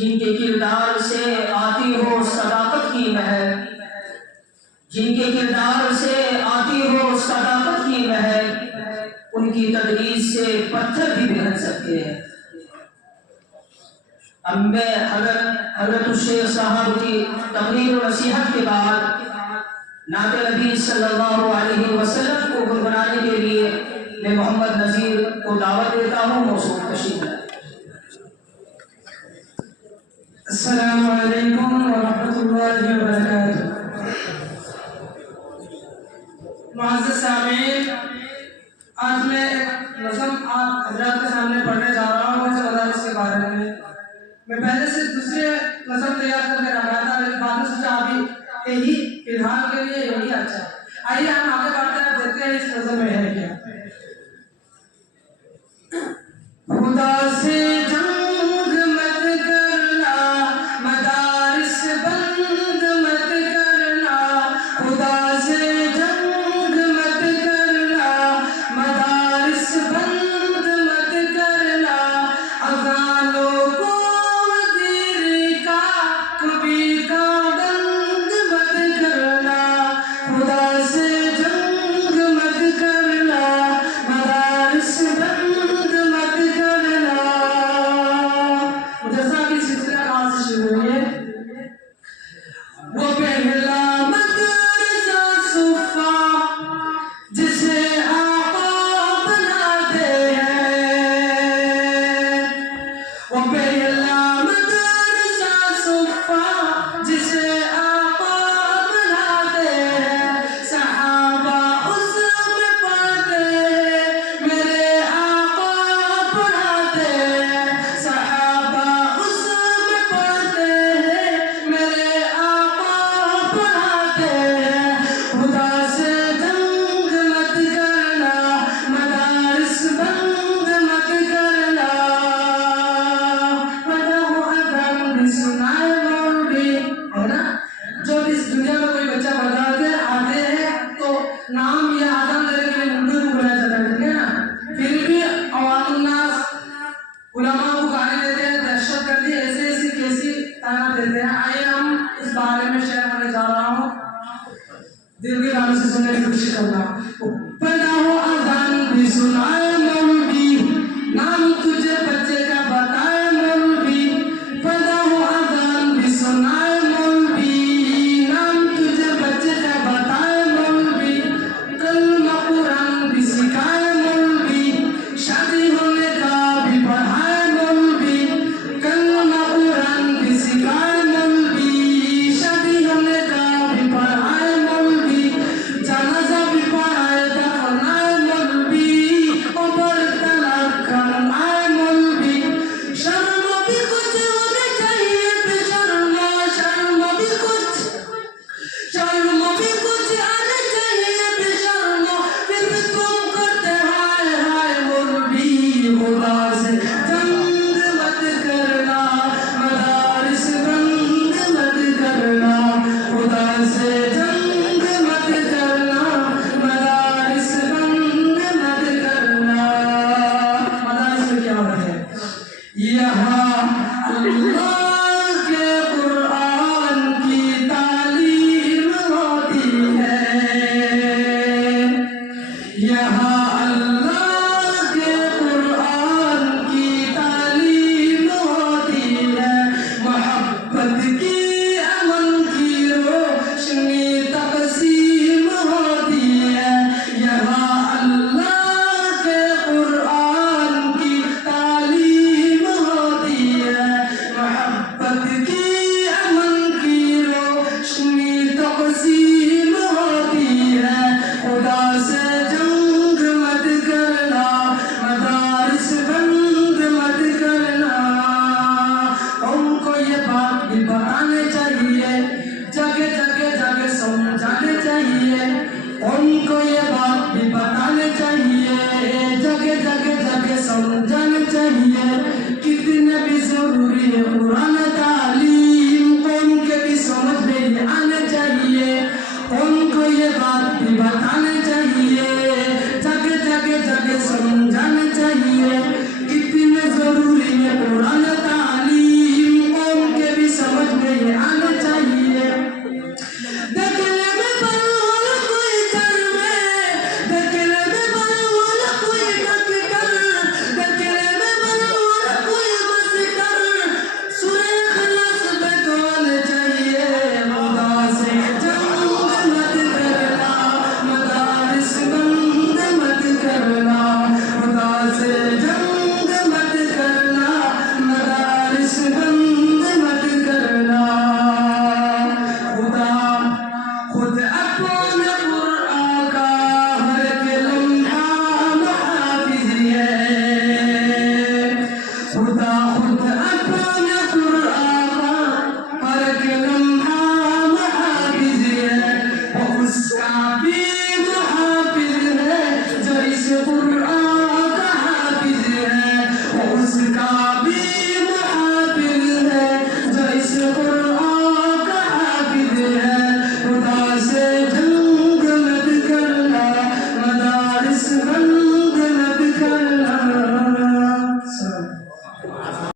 जिनके किरदार से आती हो सदाकत की महल, जिनके किरदार से आती हो सदाकत की महल, उनकी तदरीस से पत्थर भी पिघल सकते हैं। अब मैं हज़रत शेख साहब की तकरीर और नसीहत के बाद नाते नबी सल्लल्लाहु अलैहि वसल्लम को गुनगुनाने के लिए मैं मोहम्मद नज़ीर को दावत देता हूँ। मौसूल तशरीफ लाएं। अस्सलामु अलैकुम व रहमतुल्लाहि व बरकातुहू। मुअज़्ज़ज़ सामीन, आज मैं एक नज़म आप हज़रात के सामने पढ़ने जा रहा हूँ मदारिस के बारे में। मैं पहले से दूसरे नज़म तैयार करके रखा था, लेकिन बाद में सोचा अभी यही फिलहाल के लिए यही अच्छा है। आइए हम आगे बढ़ते हैं, देखते हैं इस नज़म में है क्या। खुदा से जंग मत करना, मदारिस बंद मत करना। खुदा से जंग मत करना, मदारिस बंद मत करना। अज़ानों को वज़ीर का कभी का बंद मत करना। खुदा से जंग मत करना, मदारिस बंद मत करना। जैसा कि सिलसिला कहाँ से शुरू हुई है। वो पहला मदरसा सुफ़ा जिसे आका बनाते हैं। वो पहला मदरसा सुफ़ा जिसे आका बनाते हैं। सहाबा उसमें पढ़ते हैं, मेरे आका पढ़ाते हैं। सहाबा उसमें पढ़ते हैं, मेरे आका पढ़ाते हैं। खुदा से जंग मत करना, मदारिस बंद मत करना। पढ़ो अदब भी सुनाए मौलवी, है ना। जो इस दुनिया में कोई बच्चा बताते आते हैं तो नाम या आदम लेने के लिए उर्दू में बुलाया जाता है, ठीक है ना। फिर भी अवामुन्नास उलमा को गाली देते हैं, दहशत गर्दी ऐसे ऐसी कैसी ताना देते हैं। आइए हम इस बारे में शेयर करने जा रहा हूँ, दिल की गानों से सुनने की कोशिश करना। पढ़ो अज़ान भी सुनाए मौलवी, नाम तुझे बच्चे का बताए मौलवी। पढ़ो अज़ान भी सुनाए मौलवी, नाम तुझे बच्चे का बताए मौलवी। कलमा कुरान भी सिखाए मौलवी, शादी होने का भी पढ़ाए मौलवी। कलमा कुरान भी सिखाए मौलवी, शादी होने का भी पढ़ाए मौलवी। जनाजा भी पढ़ाए, दफनाए मौलवी, और तलाक करवाए मौलवी। शर्म भी कुछ होनी चाहिए, बेशर्म शर्म भी कुछ, शर्म भी कुछ आनी चाहिए बेशर्म। फिर भी तुम करते हाय हाय मौलवी। खुदा से जंग मत करना, मदारिस बंद मत करना। खुदा से जंग मत करना, मदारिस बंद मत करना। मदारिस में क्या होता है? यहाँ अल्लाह के कुरान की तालीम होती है। यहाँ अल्लाह के कुरान की तालीम होती है। मोहब्बत की अमन की रोशनी तक़सीम होती है। यहाँ अल्लाह के कुरान की तालीम होती है। मोहब्बत की अमन की रोशनी तक़सीम होती है। खुदा से जंग मत करना, मदारिस बंद मत करना। उनको ये बात भी बताने चाहिए, जगह जगह जगह समझाने चाहिए। उनको ये बात भी बताने चाहिए, जगह जगह जगह समझाने चाहिए। कितने भी जरूरी है कुरान